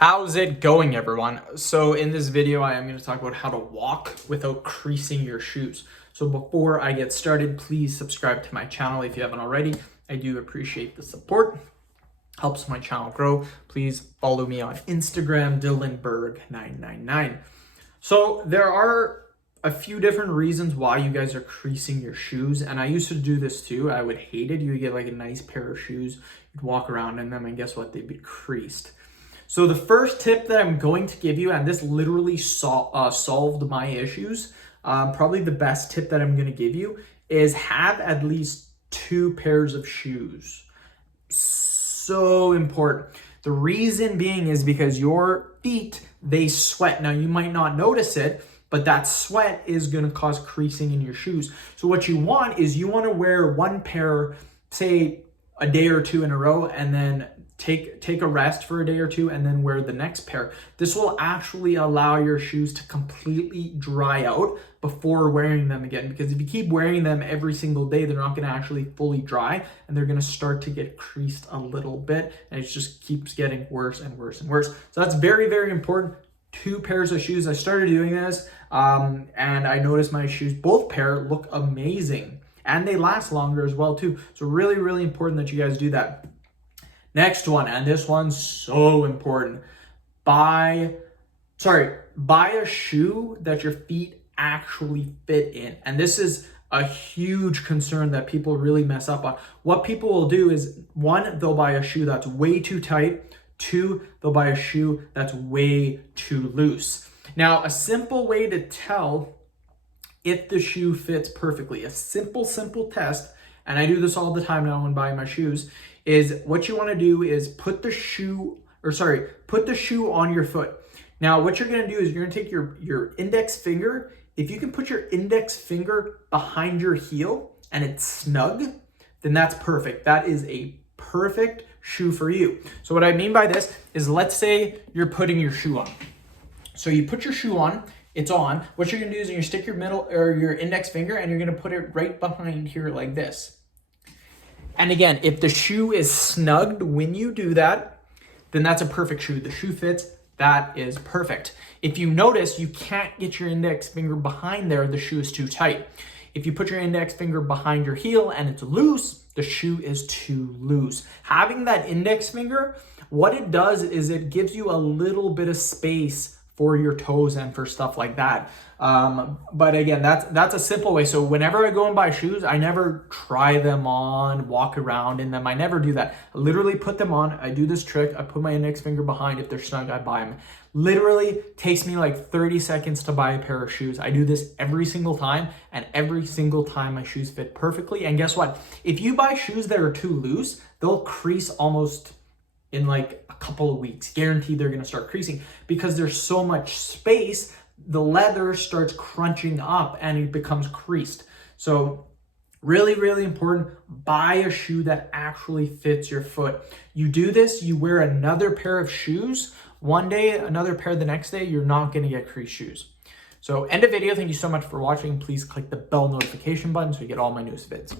How's it going, everyone? So in this video, I am going to talk about how to walk without creasing your shoes. So before I get started, please subscribe to my channel if you haven't already. I do appreciate the support. Helps my channel grow. Please follow me on Instagram, DylanBerg999. So there are a few different reasons why you guys are creasing your shoes, and I used to do this too. I would hate it. You would get like a nice pair of shoes, you'd walk around in them, and guess what? They'd be creased. So the first tip that I'm going to give you, and this literally solved my issues, probably the best tip that I'm going to give you, is have at least 2 pairs of shoes. So important. The reason being is because your feet, they sweat. Now you might not notice it, but that sweat is going to cause creasing in your shoes. So what you want is you want to wear one pair, say a day or two in a row, and then take a rest for a day or two and then wear the next pair. This will actually allow your shoes to completely dry out before wearing them again, because if you keep wearing them every single day, they're not going to actually fully dry and they're going to start to get creased a little bit, and it just keeps getting worse and worse and worse. So that's very, very important. 2 pairs of shoes. I started doing this and I noticed my shoes, both pair, look amazing and they last longer as well too. So really, really important that you guys do that. Next one, and this one's so important. Buy a shoe that your feet actually fit in. And this is a huge concern that people really mess up on. What people will do is, 1, they'll buy a shoe that's way too tight. 2, they'll buy a shoe that's way too loose. Now, a simple way to tell if the shoe fits perfectly, a simple test, and I do this all the time now when buying my shoes, is what you want to do is put the shoe on your foot. Now, what you're going to do is you're going to take your index finger. If you can put your index finger behind your heel and it's snug, then that's perfect. That is a perfect shoe for you. So what I mean by this is, let's say you're putting your shoe on. So you put your shoe on, it's on. What you're going to do is you're going to stick your middle or your index finger and you're going to put it right behind here like this. And again, if the shoe is snugged when you do that, then that's a perfect shoe. The shoe fits, that is perfect. If you notice you can't get your index finger behind there, the shoe is too tight. If you put your index finger behind your heel and it's loose, the shoe is too loose. Having that index finger, what it does is it gives you a little bit of space for your toes and for stuff like that. But again, that's a simple way. So whenever I go and buy shoes, I never try them on, walk around in them. I never do that. I literally put them on. I do this trick. I put my index finger behind. If they're snug, I buy them. Literally takes me like 30 seconds to buy a pair of shoes. I do this every single time, and every single time my shoes fit perfectly. And guess what? If you buy shoes that are too loose, they'll crease almost in like a couple of weeks. Guaranteed they're going to start creasing because there's so much space. The leather starts crunching up and it becomes creased. So really, really important. Buy a shoe that actually fits your foot. You do this, you wear another pair of shoes one day, another pair the next day, you're not going to get creased shoes. So end of video. Thank you so much for watching. Please click the bell notification button so you get all my newest vids.